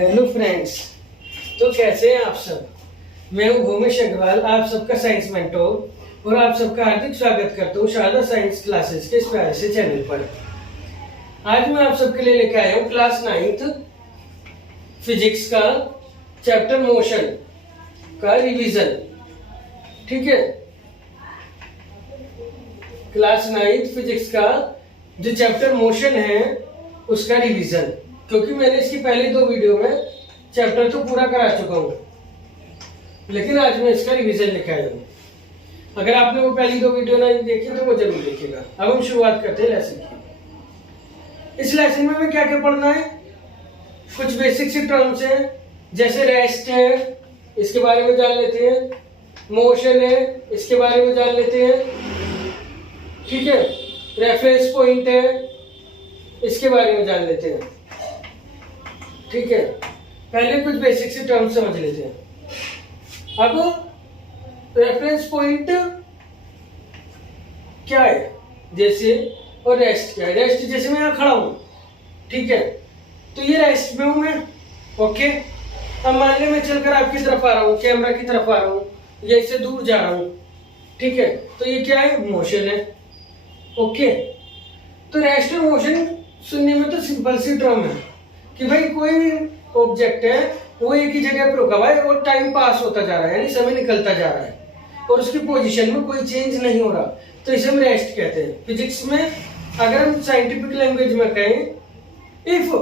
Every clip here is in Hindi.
Hello friends. तो कैसे हैं आप सब। मैं हूं भूमेश अग्रवाल, आप सबका साइंस मेंटोर, और आप सबका हार्दिक स्वागत करता हूं शारदा साइंस क्लासेस के इस प्यारे से चैनल पर। आज मैं आप सबके लिए लेकर आया हूं क्लास 9th फिजिक्स का चैप्टर मोशन का रिवीजन। ठीक है, क्लास 9th फिजिक्स का जो चैप्टर मोशन है उसका रिवीजन, क्योंकि मैंने इसकी पहली 2 वीडियो में चैप्टर तो पूरा करा चुका हूँ, लेकिन आज मैं इसका रिवीजन लेकर आया हूँ। अगर आपने वो पहली 2 वीडियो नहीं देखी तो वो जरूर देखिएगा। अब हम शुरुआत करते हैं लेसन की। इस लेसन में हमें क्या क्या पढ़ना है, कुछ बेसिक सी टर्म्स हैं, जैसे रेस्ट है, इसके बारे में जान लेते हैं। मोशन है, इसके बारे में जान लेते हैं। ठीक है, रेफरेंस पॉइंट है, इसके बारे में जान लेते हैं। ठीक है, पहले कुछ बेसिक से टर्म्स समझ लेते हैं। अब रेफरेंस पॉइंट क्या है जैसे, और रेस्ट क्या है। रेस्ट जैसे मैं यहाँ खड़ा हूं, ठीक है, तो ये रेस्ट में हूं मैं। ओके, अब मान ली मैं चलकर आपकी तरफ आ रहा हूँ, कैमरा की तरफ आ रहा हूँ, या इससे दूर जा रहा हूँ। ठीक है, तो ये क्या है, मोशन है। ओके, तो रेस्ट और मोशन सुनने में तो सिंपल सी टर्म है कि भाई कोई भी ऑब्जेक्ट है वो एक ही जगह पर रुका हुआ है और टाइम पास होता जा रहा है, यानी समय निकलता जा रहा है और उसकी पोजीशन में कोई चेंज नहीं हो रहा, तो इसे हम रेस्ट कहते हैं। फिजिक्स में अगर हम साइंटिफिक लैंग्वेज में कहें, if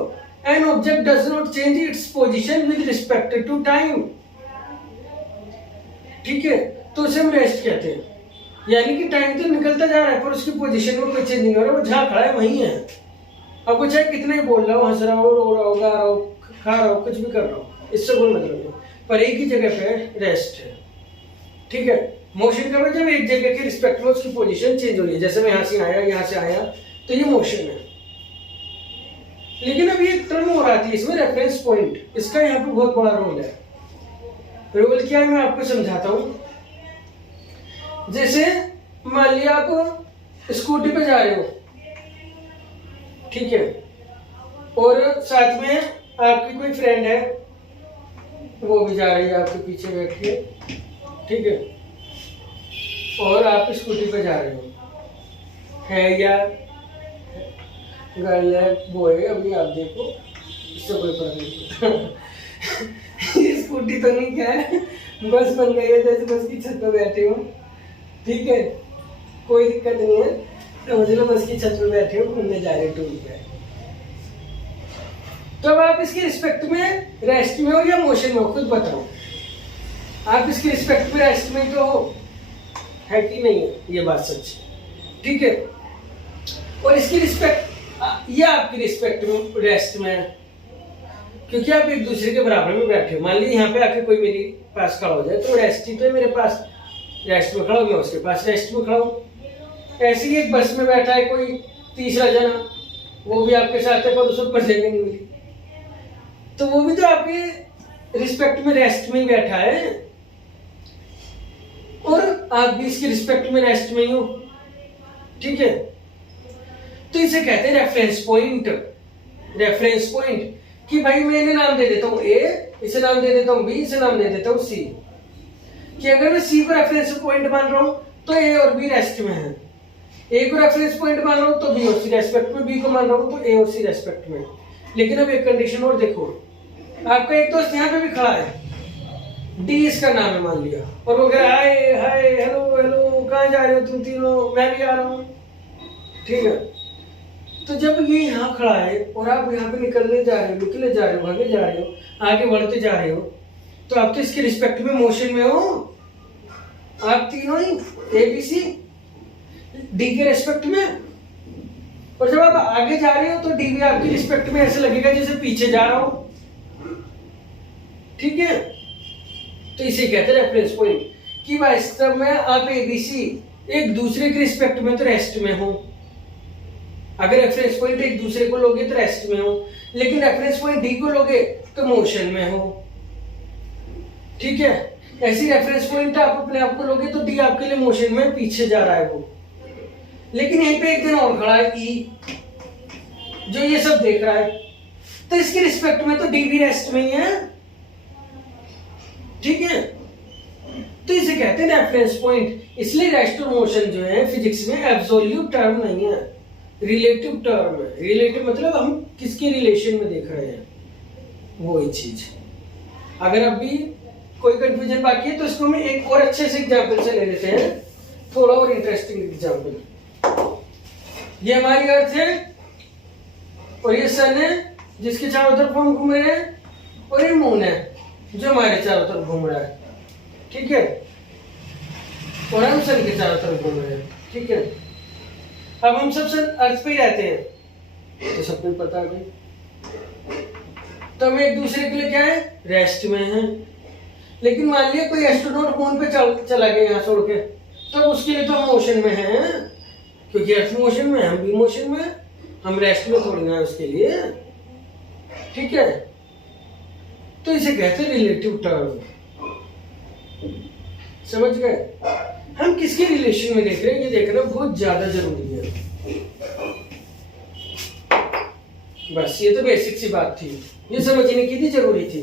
an object does not change its position with respect to time, ठीक है, तो उसे हम रेस्ट कहते हैं। यानी कि टाइम तो निकलता जा रहा है पर उसकी पोजीशन में कोई चेंज नहीं हो रहा, वो जहाँ खड़ा है वहीं है। अब वो चाहे कितना ही बोल रहा हो, हंस रहा हो, रो रहा हो, गा रहा हो, खा रहा हो, कुछ भी कर रहा हो, इससे कोई मतलब नहीं, पर एक ही जगह पे रेस्ट है। ठीक है, मोशन का मतलब जब एक जगह के रिस्पेक्ट में उसकी पोजीशन चेंज हो रही है, जैसे मैं यहाँ से आया, यहाँ से आया, तो ये मोशन है। लेकिन अभी एक टर्म और आती है इसमें, रेफरेंस पॉइंट। इसका यहाँ पे बहुत बड़ा रोल है। रोल क्या है मैं आपको समझाता हूँ। जैसे मान लिया आप स्कूटी पे जा रहे हो, ठीक है, और साथ में आपकी कोई फ्रेंड है, वो भी जा रही है आपके पीछे बैठ के, ठीक है, और आप स्कूटी पे जा रहे हो, है या गर्ल है, बॉय है, अभी आप देखो, इससे कोई फर्क नहीं। ये स्कूटी तो नहीं, क्या है, बस बन गई है, जैसे बस की छत पे बैठे हो, ठीक है, कोई दिक्कत नहीं है, समझ लो बस की छत पे बैठे हो, घूमने जा रहे हो टूर पे। तो अब आप इसके रिस्पेक्ट में रेस्ट में हो या मोशन में हो, खुद बताओ। आप इसके रिस्पेक्ट में रेस्ट में तो हो, है कि नहीं है, ये बात सच है। ठीक है, और इसकी रिस्पेक्ट, ये आपकी रिस्पेक्ट में रेस्ट में है, क्योंकि आप एक दूसरे के बराबर में बैठे हो। मान लीजिए यहाँ पे आके कोई मेरे पास खड़ा हो जाए, तो रेस्ट ही तो है मेरे पास, रेस्ट में खड़ा हो, मैं उसके पास रेस्ट में खड़ा हूँ। ऐसे ही एक बस में बैठा है कोई तीसरा जना, वो भी आपके साथ है, पर उसे ऊपर जगह नहीं मिली, तो वो भी तो आपके रिस्पेक्ट में रेस्ट में ही बैठा है, और आप भी इसके रिस्पेक्ट में रेस्ट में ही हो। ठीक है, तो इसे कहते हैं रेफरेंस पॉइंट। रेफरेंस पॉइंट कि भाई मैं इन्हें नाम दे देता हूं ए, इसे नाम दे देता हूं बी, इसे नाम दे देता हूं सी, कि अगर मैं सी को रेफरेंस पॉइंट मान रहा हूं तो ए और बी रेस्ट में है, ए को रेफरेंस पॉइंट मान रहा हूं तो बी और सी रेस्पेक्ट में, बी को मान रहा हूं तो ए और सी रेस्पेक्ट में। लेकिन अब एक कंडीशन और देखो, आपका एक दोस्त यहाँ पे भी खड़ा है, डी इसका नाम है मान लिया, और वो कह रहा है हाय हाय हेलो हेलो, कहाँ जा रहे हो तुम तीनों, मैं भी आ रहा हूँ। ठीक है, तो जब ये यहाँ खड़ा है और आप यहाँ पे निकलने जा रहे हो, निकले जा रहे हो, भागे जा रहे हो, आगे बढ़ते जा रहे हो, तो आप तो इसके रिस्पेक्ट में मोशन में हो, आप तीनों ही, ए बी सी डी के रिस्पेक्ट में। और जब आप आगे जा रहे हो तो डी भी आपकी रिस्पेक्ट में ऐसे लगेगा जैसे पीछे जा रहा हो। ठीक है, तो इसे कहते हैं रेफरेंस पॉइंट, कि वास्तव में आप एबीसी एक दूसरे के रिस्पेक्ट में तो रेस्ट में हो। अगर रेफरेंस पॉइंट एक दूसरे को लोगे तो रेस्ट में हो, लेकिन रेफरेंस पॉइंट डी को लोगे तो मोशन में हो। ठीक है, ऐसी रेफरेंस पॉइंट आप अपने आप को लोगे तो डी आपके लिए मोशन में पीछे जा रहा है वो। लेकिन यहीं पे एक दिन और खड़ा है ई, जो ये सब देख रहा है, तो इसके रिस्पेक्ट में तो डी भी रेस्ट में ही है, ठीक है। तो इसे कहते हैं रेफरेंस पॉइंट। इसलिए रेस्ट ऑफ मोशन जो है फिजिक्स में एब्सोल्यूट टर्म नहीं है, रिलेटिव टर्म है। रिलेटिव मतलब हम किसके रिलेशन में देख रहे हैं, वो ही चीज। अगर अभी कोई कंफ्यूजन बाकी है तो इसको हम एक और अच्छे से एग्जांपल से ले लेते हैं, थोड़ा और इंटरेस्टिंग एग्जांपल। ये हमारी अर्थ है और ये सन है जिसके चारों तरफ हम घूम रहे हैं, और ये मून है जो हमारे चारों तरफ घूम रहा है, ठीक है। और हम सन के चारों तरफ घूम रहे हैं, ठीक है। अब हम सब सन अर्थ पे ही रहते हैं, तो सबको पता है भाई। तो हम एक दूसरे के लिए क्या है, रेस्ट में हैं। लेकिन मान लिया कोई एस्ट्रोनॉट मून पे चला गया यहाँ छोड़ के, तो उसके लिए तो हम मोशन में हैं, क्योंकि अर्थ मोशन में है, हम भी मोशन में, हम रेस्ट में थोड़ी ना है उसके लिए, ठीक है। तो इसे कहते हैं रिलेटिव टर्म। समझ गए हम किसके रिलेशन में देख रहे हैं, ये देखना बहुत ज्यादा जरूरी है। बस ये तो बेसिक सी बात थी, ये समझने की भी जरूरी थी।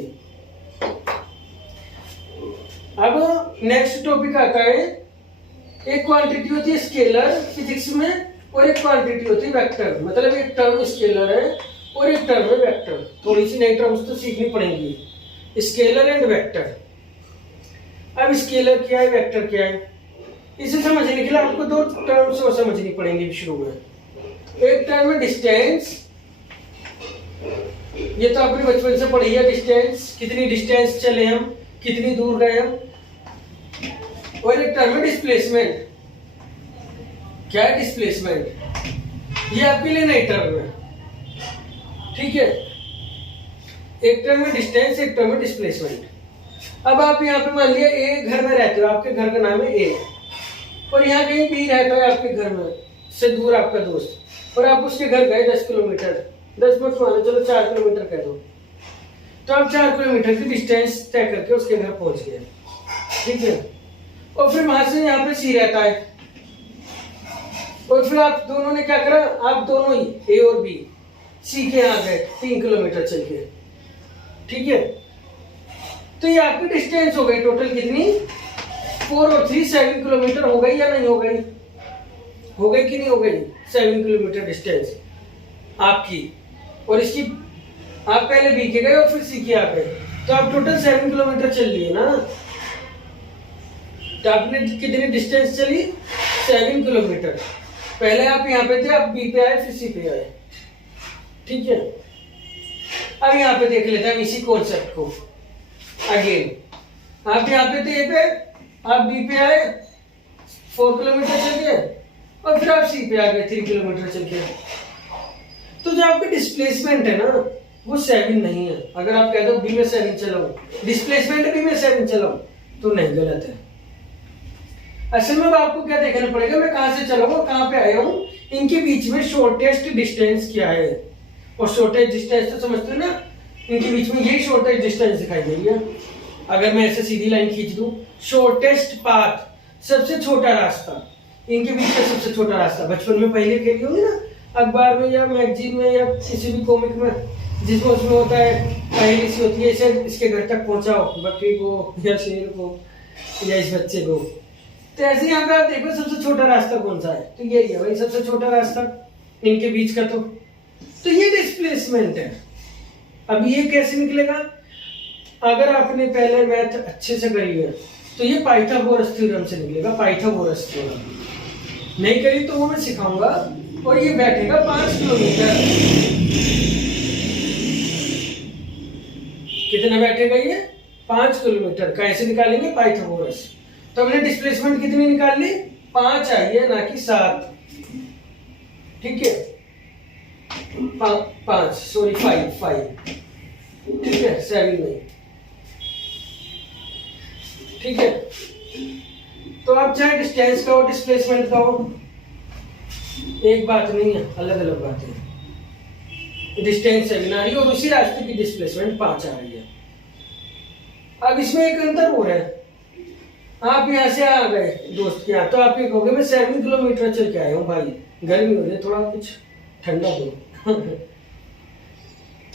अब नेक्स्ट टॉपिक आता है, एक क्वांटिटी होती है स्केलर फिजिक्स में, और एक क्वांटिटी होती है वेक्टर। मतलब एक टर्म स्केलर है और एक टर्म है वेक्टर। थोड़ी सी नई टर्म्स तो सीखनी पड़ेंगी, स्केलर एंड वेक्टर। अब स्केलर क्या है, वेक्टर क्या है, इसे समझने के लिए आपको दो टर्म्स और समझनी पड़ेंगी शुरू में। एक टर्म है डिस्टेंस, ये तो आपने बचपन से पढ़ी है, डिस्टेंस, कितनी डिस्टेंस चले हम, कितनी दूर गए हम। और एक टर्म है डिस्प्लेसमेंट। क्या है डिस्प्लेसमेंट, ये आपके लिए नई टर्म है, ठीक है। एक टर्म है डिस्टेंस, एक टर्म है डिस्प्लेसमेंट। अब आप यहाँ पे मान लिया ए घर में रहते हो, आपके घर का नाम है ए, और यहाँ कहीं बी रहता है आपके घर में से दूर आपका दोस्त, और आप उसके घर गए 10 किलोमीटर, 10 मत मानो, चलो 4 किलोमीटर कह दो। तो आप 4 किलोमीटर की डिस्टेंस तय करके उसके घर पहुंच गए, ठीक है। और फिर वहां से यहाँ पे सी रहता है, और फिर आप दोनों ने क्या करा, आप दोनों ही ए और बी सी के यहाँ गए 3 किलोमीटर चल के, ठीक है। तो ये आपकी डिस्टेंस हो गई टोटल कितनी, 4 और 3 7 किलोमीटर हो गई या नहीं हो गई, हो गई कि नहीं हो गई, 7 किलोमीटर डिस्टेंस आपकी। और इसकी आप पहले बी के गए और फिर सी के आ गए, तो आप टोटल 7 किलोमीटर चल लिए ना। तो आपने कितनी डिस्टेंस चली, 7 किलोमीटर। पहले आप यहाँ पे थे, आप बी पे आए, फिर सी पे आए, ठीक है। अब यहाँ पे देख लेते हैं इसी कॉन्सेप्ट को अगेन। आप यहाँ पे थे ए पे, आप बी पे आए 4 किलोमीटर चल के, और फिर आप सी पे आ गए 3 किलोमीटर चल के। तो जो आपकी डिस्प्लेसमेंट है ना, वो 7 नहीं है। अगर आप कह दो बी में 7 चलाओ, डिस्प्लेसमेंट बी में 7 चलाओ, तो नहीं, गलत है। असल में आपको क्या देखना पड़ेगा, मैं कहां से चला हूं, कहां पे आया हूं, इनके बीच में शॉर्टेस्ट डिस्टेंस क्या है। और शॉर्टेस्ट डिस्टेंस तो समझते हो ना, इनके बीच में यही शॉर्टेस्ट डिस्टेंस दिखाई दे रही है। अगर मैं ऐसे सीधी लाइन खींच दूं, शॉर्टेस्ट पाथ, सबसे छोटा रास्ता, इनके बीच का सबसे छोटा रास्ता। बचपन में पहले खेली होंगी ना, अखबार में या मैगजीन में या किसी भी कॉमिक में, जिसमें उसमें होता है पहली सी होती है, इसे इसके घर तक पहुंचाओ, बकरी को या शेर को या इस बच्चे को। तो ऐसे यहाँ पे आप देखो सबसे छोटा रास्ता कौन सा है, तो यही है भाई सबसे छोटा रास्ता इनके बीच का। तो ये डिस्प्लेसमेंट है। अब ये कैसे निकलेगा, अगर आपने पहले मैथ अच्छे से करी है तो ये पाइथागोरस थ्योरम से निकलेगा, पाइथागोरस थ्योरम। नहीं करी तो वो मैं सिखाऊंगा। और ये बैठेगा 5 किलोमीटर, कितना बैठेगा ये, 5 किलोमीटर। कैसे निकालेंगे, पाइथागोरस। तो हमने डिस्प्लेसमेंट कितनी निकाल ली, 5 आई है, ना कि 7, ठीक है। 5 सॉरी 5, ठीक है, 7 नहीं, ठीक है। तो आप चाहे डिस्टेंस का हो, डिस्प्लेसमेंट का हो, एक बात नहीं है, अलग अलग बातें हैं। डिस्टेंस 7 आ रही है और उसी रास्ते की डिस्प्लेसमेंट 5 आ रही है। अब इसमें एक अंतर हो रहा है, आप यहाँ से आ गए दोस्त के यहाँ, तो आप ये कहोगे मैं 7 किलोमीटर चल के आया हूँ भाई, गर्मी हो रही है, थोड़ा कुछ ठंडा दो।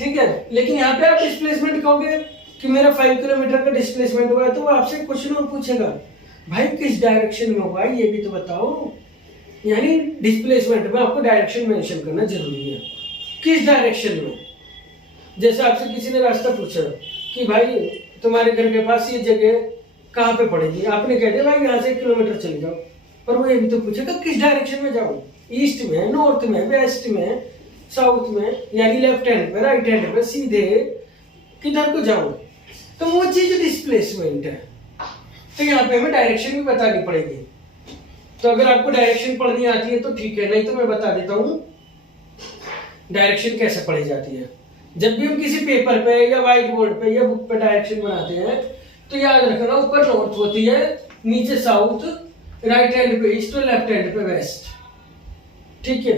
ठीक है। लेकिन यहाँ पे आप डिस्प्लेसमेंट कहोगे कि मेरा 5 किलोमीटर का डिस्प्लेसमेंट हुआ है, तो वो आपसे क्वेश्चन और पूछेगा भाई किस डायरेक्शन में होगा ये भी तो बताओ। यानी डिस्प्लेसमेंट में आपको डायरेक्शन मेंशन करना जरूरी है, किस डायरेक्शन में। जैसे आपसे किसी ने रास्ता पूछा कि भाई तुम्हारे घर के पास ये जगह कहाँ पे पड़ेगी, आपने कह दिया भाई यहाँ से 1 किलोमीटर चले जाओ, पर वो ये भी तो पूछेगा किस डायरेक्शन में जाऊँ, ईस्ट में, नॉर्थ में, वेस्ट में, साउथ में, यानी लेफ्ट हैंड पे, राइट हैंड पे, सीधे किधर को जाऊँ। तो वो चीज डिस्प्लेसमेंट है। तो यहाँ पे हमें डायरेक्शन भी बतानी पड़ेगी। तो अगर आपको डायरेक्शन पढ़नी आती है तो ठीक है, नहीं तो मैं बता देता हूँ डायरेक्शन कैसे पढ़ी जाती है। जब भी हम किसी पेपर पे या व्हाइट बोर्ड पे या बुक पे डायरेक्शन बनाते हैं तो याद रखना ऊपर नॉर्थ होती है, नीचे साउथ, राइट हैंड पे ईस्ट और लेफ्ट हैंड पे वेस्ट। ठीक है,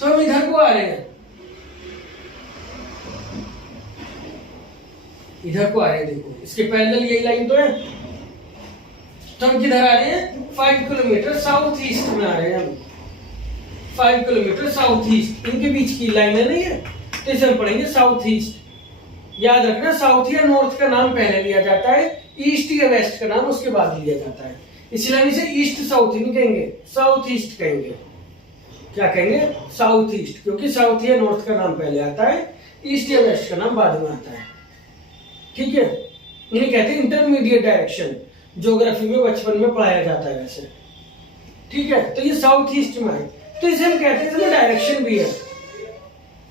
तो हम इधर को आ रहे हैं, इधर को आ रहे हैं, देखो इसके पैरेलल यही लाइन तो है। तो हम किधर आ रहे हैं, 5 किलोमीटर साउथ ईस्ट में आ रहे हैं हम, 5 किलोमीटर साउथ ईस्ट, इनके बीच की लाइन है नहीं है, तो इसे हम पढ़ेंगे साउथ ईस्ट। याद रखना साउथ या नॉर्थ का नाम पहले लिया जाता है, ईस्ट या वेस्ट का नाम उसके बाद लिया जाता है। इसलिए हम इसे ईस्ट साउथ नहीं कहेंगे, साउथ ईस्ट कहेंगे। क्या कहेंगे, साउथ ईस्ट, क्योंकि साउथ या नॉर्थ का नाम पहले आता है, ईस्ट या वेस्ट का नाम बाद में आता है। ठीक है, इन्हें कहते हैं इंटरमीडिएट डायरेक्शन, ज्योग्राफी में बचपन में पढ़ाया जाता है वैसे। ठीक है, तो ये साउथ ईस्ट में है, तो इसे हम कहते हैं इसमें डायरेक्शन भी है,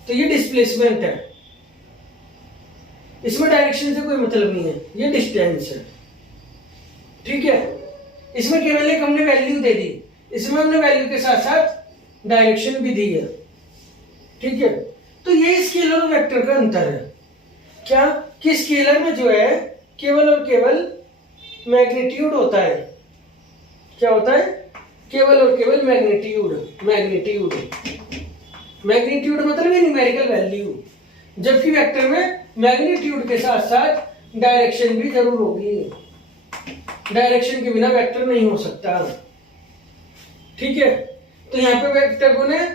तो ये डिस्प्लेसमेंट है। इसमें डायरेक्शन से कोई मतलब नहीं है, ये डिस्टेंस है। ठीक है, इसमें केवल एक हमने वैल्यू दे दी, इसमें हमने वैल्यू के साथ साथ डायरेक्शन भी दी है। ठीक है, तो ये स्केलर और वेक्टर का अंतर है। क्या कि स्केलर में जो है केवल और केवल मैग्नीट्यूड होता है। क्या होता है, केवल और केवल मैग्नीट्यूड, मैग्नीट्यूड, मैग्नीट्यूड मतलब न्यूमेरिकल वैल्यू, जबकि वेक्टर में मैग्नीट्यूड के साथ साथ डायरेक्शन भी जरूर होगी। डायरेक्शन के बिना वेक्टर नहीं हो सकता। ठीक है, तो यहाँ पे वेक्टर कौन है,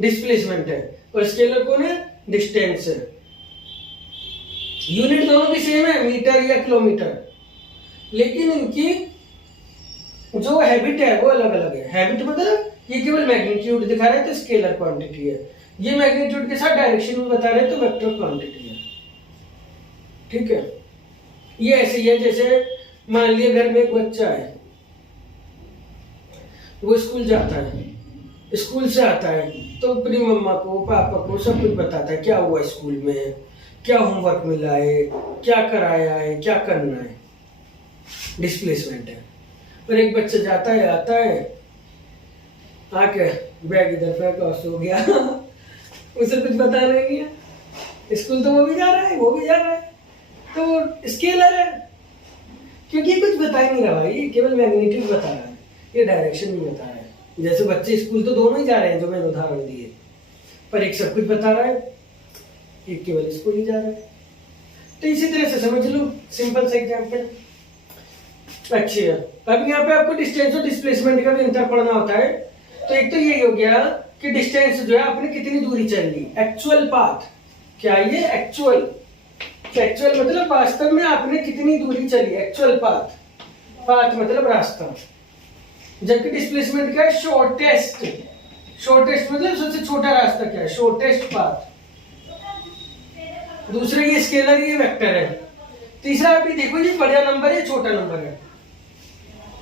डिस्प्लेसमेंट है, और स्केलर कौन है, डिस्टेंस है। यूनिट दोनों की सेम है, मीटर या किलोमीटर, लेकिन इनकी जो हैबिट है वो अलग अलग है। हैबिट मतलब ये केवल मैग्नीट्यूड दिखा रहे हैं तो स्केलर क्वांटिटी है, ये मैग्नीट्यूड के साथ डायरेक्शन भी बता रहे हैं तो वेक्टर क्वांटिटी है। ठीक है, ये ऐसे ही है जैसे मान लिया घर में एक बच्चा है, वो स्कूल जाता है, स्कूल से आता है तो अपनी मम्मा को पापा को सब कुछ बताता है, क्या हुआ स्कूल में, क्या होमवर्क मिला है, क्या कराया है, क्या करना है, डिस्प्लेसमेंट है। और एक बच्चा जाता है, आता है, आके बैग इधर फेंका, सो गया उसे कुछ बताना नहीं है। स्कूल तो वो भी जा रहा है, वो भी जा रहा है, तो वो स्केलर है, क्योंकि कुछ बता ही नहीं रहा भाई, केवल मैग्नीट्यूड बता रहा है, ये डायरेक्शन नहीं बता रहा है। जैसे बच्चे स्कूल तो दोनों ही जा रहे हैं जो मैंने उदाहरण दिए, पर एक सब कुछ बता रहा है, एक केवल स्कूल ही जा रहा है। तो इसी तरह से समझ लो, सिंपल सा एग्जांपल। अच्छा, अब यहाँ पे आपको डिस्टेंस और डिस्प्लेसमेंट का भी अंतर पढ़ना होता है। तो एक तो ये हो गया कि डिस्टेंस जो है आपने कितनी दूरी चल ली, एक्चुअल पाथ। क्या ये एक्चुअल, एक्चुअल मतलब वास्तव में आपने कितनी दूरी चली, एक्चुअल पाथ, पाथ मतलब रास्ता। जबकि डिस्प्लेसमेंट क्या है, शॉर्टेस्ट, शॉर्टेस्ट मतलब सबसे छोटा रास्ता क्या है, शॉर्टेस्ट पाथ। दूसरा ये स्केलर, ये वेक्टर है। तीसरा आप ये देखो, ये बड़ा नंबर है, छोटा नंबर है।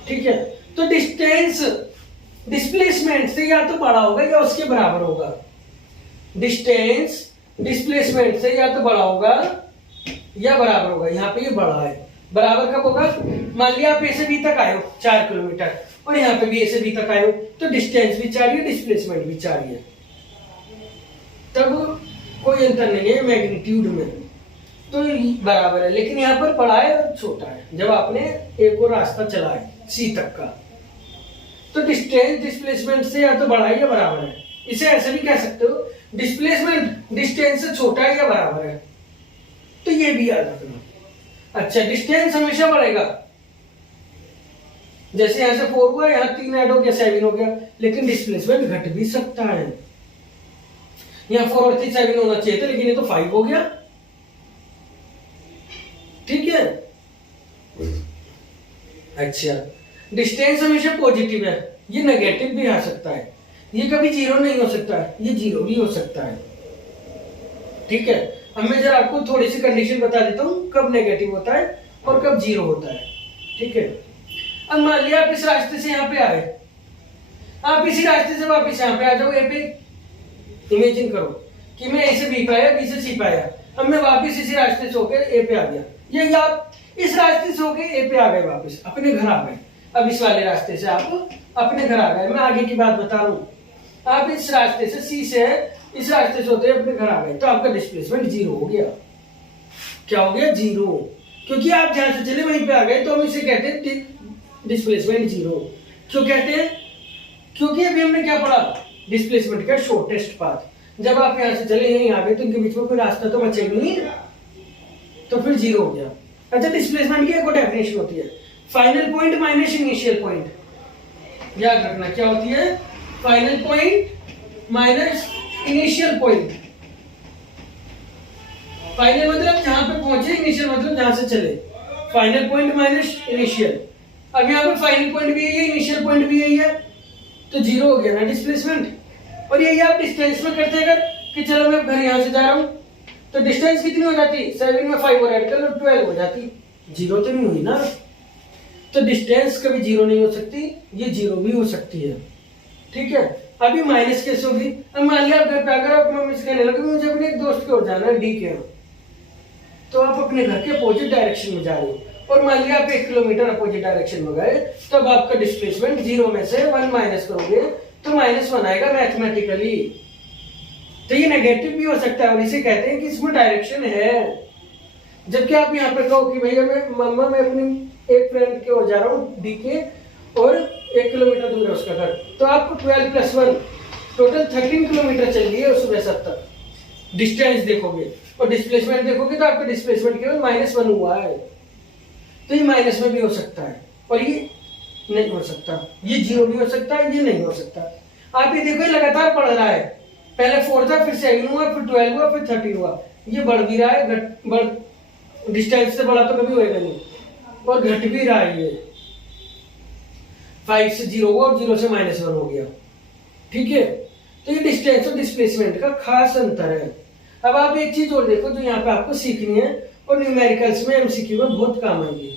ठीक है, तो डिस्टेंस डिस्प्लेसमेंट से या तो बड़ा होगा या उसके बराबर होगा। डिस्टेंस डिस्प्लेसमेंट से या तो बड़ा होगा या बराबर होगा। यहाँ पे ये बड़ा है, बराबर कब होगा, मान लिया आप ए से बी तक आए हो 4 किलोमीटर, और यहाँ पे भी ए से बी तक आए हो, तो डिस्टेंस भी 4 है, डिस्प्लेसमेंट भी 4 है, तब कोई अंतर नहीं है मैग्नीट्यूड में, तो बराबर है। लेकिन यहाँ पर बड़ा है और छोटा है जब आपने एक और रास्ता चला है सी तक का, तो डिस्टेंस डिस्प्लेसमेंट से या तो बड़ा है या बराबर है। इसे ऐसे भी कह सकते हो, डिस्प्लेसमेंट डिस्टेंस से छोटा है या बराबर है, तो ये भी याद रखना। अच्छा, डिस्टेंस हमेशा बढ़ेगा, जैसे यहां से 4 हुआ, यहाँ 3 ऐड हो गया, 7 हो गया, लेकिन डिस्प्लेसमेंट घट भी सकता है। यहाँ 4 और 3 7 होना चाहिए था, लेकिन ये तो 5 हो गया। ठीक है, अच्छा डिस्टेंस हमेशा पॉजिटिव है, ये नेगेटिव भी आ सकता है, ये कभी जीरो नहीं हो सकता है, ये जीरो भी हो सकता है। ठीक है, अब मैं जरा आपको थोड़ी सी कंडीशन बता देता हूँ कब नेगेटिव होता है और कब जीरो होता है। ठीक है, अब मान लिया आप इस रास्ते से यहाँ पे आए, आप इसी रास्ते से वापस यहाँ पे आ जाओ, ए पे इमेजिन करो कि मैं ए से बी पे आया, बी से सी पे आया, अब मैं वापस इसी रास्ते से होकर ए पे आ गया, ये आप इस रास्ते से होकर ए पे आ गए, वापस अपने घर आ गए। अब इस वाले रास्ते से आप अपने घर आ गए, मैं आगे की बात बता रहा हूँ। आप इस रास्ते से सी से इस रास्ते से होते अपने घर आ गए, तो आपका डिस्प्लेसमेंट जीरो हो गया। क्या हो गया? जीरो, क्योंकि आप जहां से चले वहीं पे आ गए, तो हम इसे कहते हैं डिस्प्लेसमेंट जीरो। क्यों कहते हैं? क्योंकि अभी हमने क्या पढ़ा, डिस्प्लेसमेंट का शॉर्टेस्ट पाथ। जब आप यहाँ से चले यहीं आ गए तो इनके बीच में कोई रास्ता तो बचेगा नहीं, तो फिर जीरो हो गया। अच्छा, डिस्प्लेसमेंट की एक और डेफिनेशन होती है, final point minus initial point. याद रखना क्या होती है, final point minus initial point. Final मतलब जहां पे पहुंचे, इनिशियल मतलब जहां से चले। फाइनल पॉइंट माइनस इनिशियल, अब यहाँ पे फाइनल पॉइंट भी यही है, इनिशियल पॉइंट भी यही है, तो जीरो हो गया ना डिस्प्लेसमेंट। और यही आप डिस्टेंस में करते अगर कि चलो मैं घर यहाँ से जा रहा हूँ, तो डिस्टेंस कितनी हो जाती, 7 में 5 और ऐड कर लो 12 हो जाती, जीरो तो नहीं हुई ना। तो डिस्टेंस कभी जीरो नहीं हो सकती, ये जीरो भी हो सकती है। ठीक है, अभी माइनस कैसे होगी? अब मान लिया आप घर पे आकर आप मम्मी से कहने लगे मुझे अपने एक दोस्त की ओर जाना है, डी के यहाँ, तो आप अपने घर के अपोजिट डायरेक्शन में जा रहे हो, और मान लिया आप 1 किलोमीटर अपोजिट डायरेक्शन में गए, तब आपका डिस्प्लेसमेंट जीरो में से 1 माइनस करोगे तो -1 आएगा मैथमेटिकली। तो ये नेगेटिव भी हो सकता है, और इसे कहते हैं कि इसमें डायरेक्शन है। जबकि आप यहाँ पे कहो कि भैया मैं अपनी एक फ्रेंड की ओर जा रहा हूँ डी के, और 1 किलोमीटर दूर है उसका घर, तो आपको 12 + 1 टोटल 13 किलोमीटर चल रही है सुबह सब तक। डिस्टेंस देखोगे और डिस्प्लेसमेंट देखोगे तो आपका डिस्प्लेसमेंट केवल -1 हुआ है। तो ये माइनस में भी हो सकता है, और ये नहीं हो सकता, ये जीरो भी हो सकता है, ये नहीं हो सकता। आप ये देखो, लगातार बढ़ रहा है, पहले 4 था, फिर 7 हुआ, फिर 12 हुआ, फिर 13 हुआ, ये बढ़ भी रहा है, डिस्टेंस से बड़ा तो कभी होएगा नहीं, और घट भी रहा है। ये 5 से 0 हुआ और 0 से -1 हो गया। ठीक है, तो ये डिस्टेंस और डिस्प्लेसमेंट का खास अंतर है। अब आप एक चीज और देखो जो यहाँ पे आपको सीखनी है, और न्यूमेरिकल्स में एमसीक्यू में बहुत काम आएगी।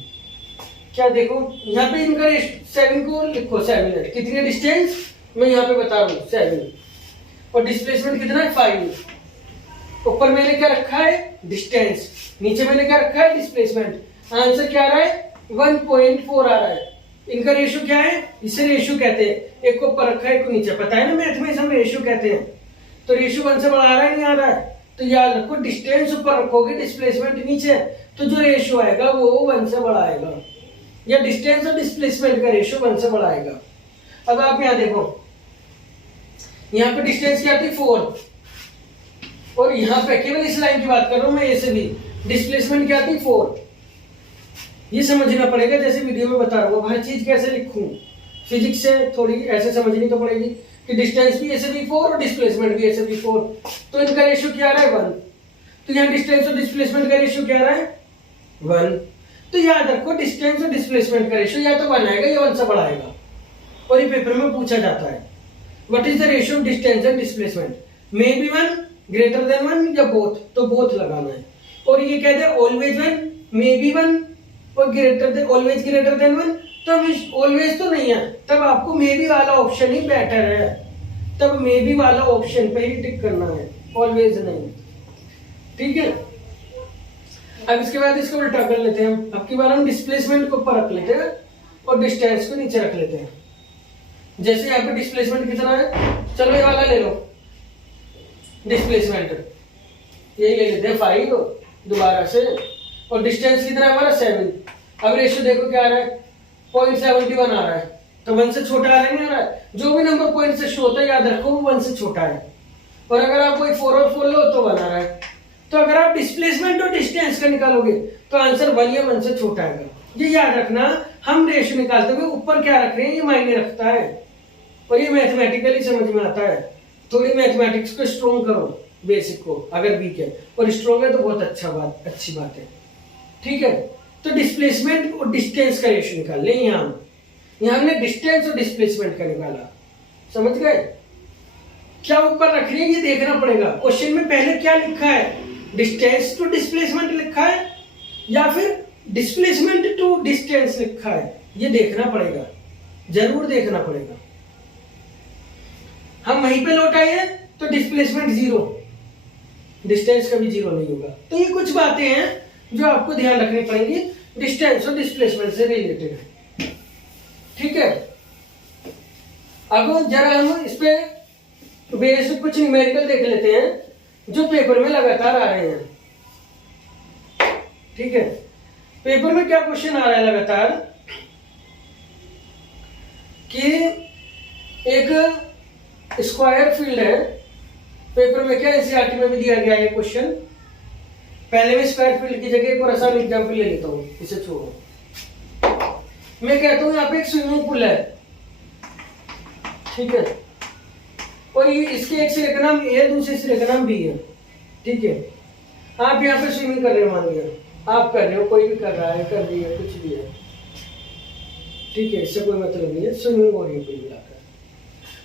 क्या देखो, यहाँ पे इनका 7 को लिखो, 7 है, कितनी है डिस्टेंस मैं यहाँ पे बता रहा हूँ 7, और डिस्प्लेसमेंट कितना है 5। ऊपर मैंने क्या रखा है, डिस्टेंस, नीचे मैंने क्या रखा है, डिस्प्लेसमेंट। आंसर क्या आ रहा है, 1.4 आ रहा है। इनका रेशियो क्या है, इसे रेशियो कहते हैं, एक को ऊपर रखा है एक को नीचे, पता है ना मैथ में हम रेशियो कहते हैं। तो रेशियो 1 से बड़ा आ रहा है, नहीं आ रहा है, तो याद रखो डिस्टेंस ऊपर रखोगे, डिस्प्लेसमेंट नीचे, तो जो रेशियो आएगा वो 1 से बड़ा आएगा, या डिस्टेंस और डिस्प्लेसमेंट का रेशियो 1 से बड़ा आएगा। अब आप यहाँ देखो, यहाँ पे डिस्टेंस क्या थी 4, और यहाँ पे केवल इस लाइन की बात कर रहा हूँ मैं, ए से बी, डिस्प्लेसमेंट क्या थी 4। ये समझना पड़ेगा, जैसे वीडियो में बता रहा हूँ, हर चीज कैसे लिखूं, फिजिक्स से थोड़ी ऐसे समझनी तो पड़ेगी कि डिस्टेंस भी ए से बी 4 और डिस्प्लेसमेंट भी ए से बी 4, तो इनका रेशियो क्या आ रहा है 1। तो यहाँ डिस्टेंस और डिस्प्लेसमेंट का रेशियो क्या आ रहा है 1। तो याद रखो डिस्टेंस और डिस्प्लेसमेंट का रेशियो या तो 1 आएगा या 1 से बड़ा आएगा, और ये पेपर में पूछा जाता है, what is the ratio of distance and displacement, may be 1, greater than 1, या बोथ, तो बोथ लगाना है। और ये कहते हैं ऑलवेज 1, मे बी 1 और greater than, always greater than 1, तो ऑलवेज तो नहीं है, तब आपको मे बी वाला ऑप्शन ही बेटर है, तब मे बी वाला ऑप्शन पे ही टिक करना है, ऑलवेज नहीं। ठीक है, अब इसके बाद इसको उल्टा कर लेते हैं हम, अब की बार हम डिस्प्लेसमेंट को ऊपर रख लेते हैं और डिस्टेंस को नीचे रख लेते हैं। जैसे यहाँ पे डिस्प्लेसमेंट कितना है, चलो ये वाला ले लो डिस्प्लेसमेंट, यही ले लेते हैं 5 दोबारा से, और डिस्टेंस कितना है हमारा 7। अब रेशियो देखो क्या आ रहा है 0.71 आ रहा है, तो 1 से छोटा आ रहा है, नहीं आ रहा है, जो भी नंबर पॉइंट से शो होता है याद रखो वो 1 से छोटा है, और अगर आप कोई 4 और 4 लो तो 1 आ रहा है। तो अगर आप डिस्प्लेसमेंट और डिस्टेंस का निकालोगे तो आंसर 1 या 1 से छोटा आएगा। ये याद रखना, हम रेशियो निकालते हुए ऊपर क्या रख रहे हैं ये मायने रखता है, और ये मैथमेटिकली समझ में आता है। थोड़ी मैथमेटिक्स को स्ट्रॉन्ग करो। बेसिक को, अगर वीक है, और स्ट्रॉन्ग है तो बहुत अच्छी बात है। ठीक है, तो डिस्प्लेसमेंट और डिस्टेंस का रेशियो निकाल ले। यहाँ हमने डिस्टेंस और डिस्प्लेसमेंट का निकाला, समझ गए? क्या ऊपर रख रही है ये देखना पड़ेगा। क्वेश्चन में पहले क्या लिखा है, डिस्टेंस टू डिस्प्लेसमेंट लिखा है या फिर डिस्प्लेसमेंट टू डिस्टेंस लिखा है, ये देखना पड़ेगा, जरूर देखना पड़ेगा। हम वहीं पे लौट आए हैं तो डिस्प्लेसमेंट 0, डिस्टेंस कभी 0 नहीं होगा। तो ये कुछ बातें हैं जो आपको ध्यान रखनी पड़ेंगी डिस्टेंस और डिस्प्लेसमेंट से रिलेटेड। ठीक है, अब जरा हम इस पे बेसिक कुछ न्यूमेरिकल देख लेते हैं जो पेपर में लगातार आ रहे हैं। ठीक है, पेपर में क्या क्वेश्चन आ रहा है लगातार कि एक स्क्वायर फील्ड है, पेपर में क्या एनसीईआरटी में भी दिया गया है क्वेश्चन। पहले मैं स्क्वायर फील्ड की जगह एक और आसान एग्जांपल ले लेता हूं, इसे छोड़ो। मैं कहता हूं यहाँ पे एक स्विमिंग पूल है, ठीक है, और ये इसके एक सिरे का नाम ए है, दूसरे सिरे का नाम बी है। ठीक है, आप यहाँ पे स्विमिंग कर रहे हो, मान लिया आप कर रहे हो, कोई भी कर रहा है, कर रही है, कुछ भी है। ठीक है, इससे कोई मतलब नहीं है, स्विमिंग हो रही है पूरी मिलाकर।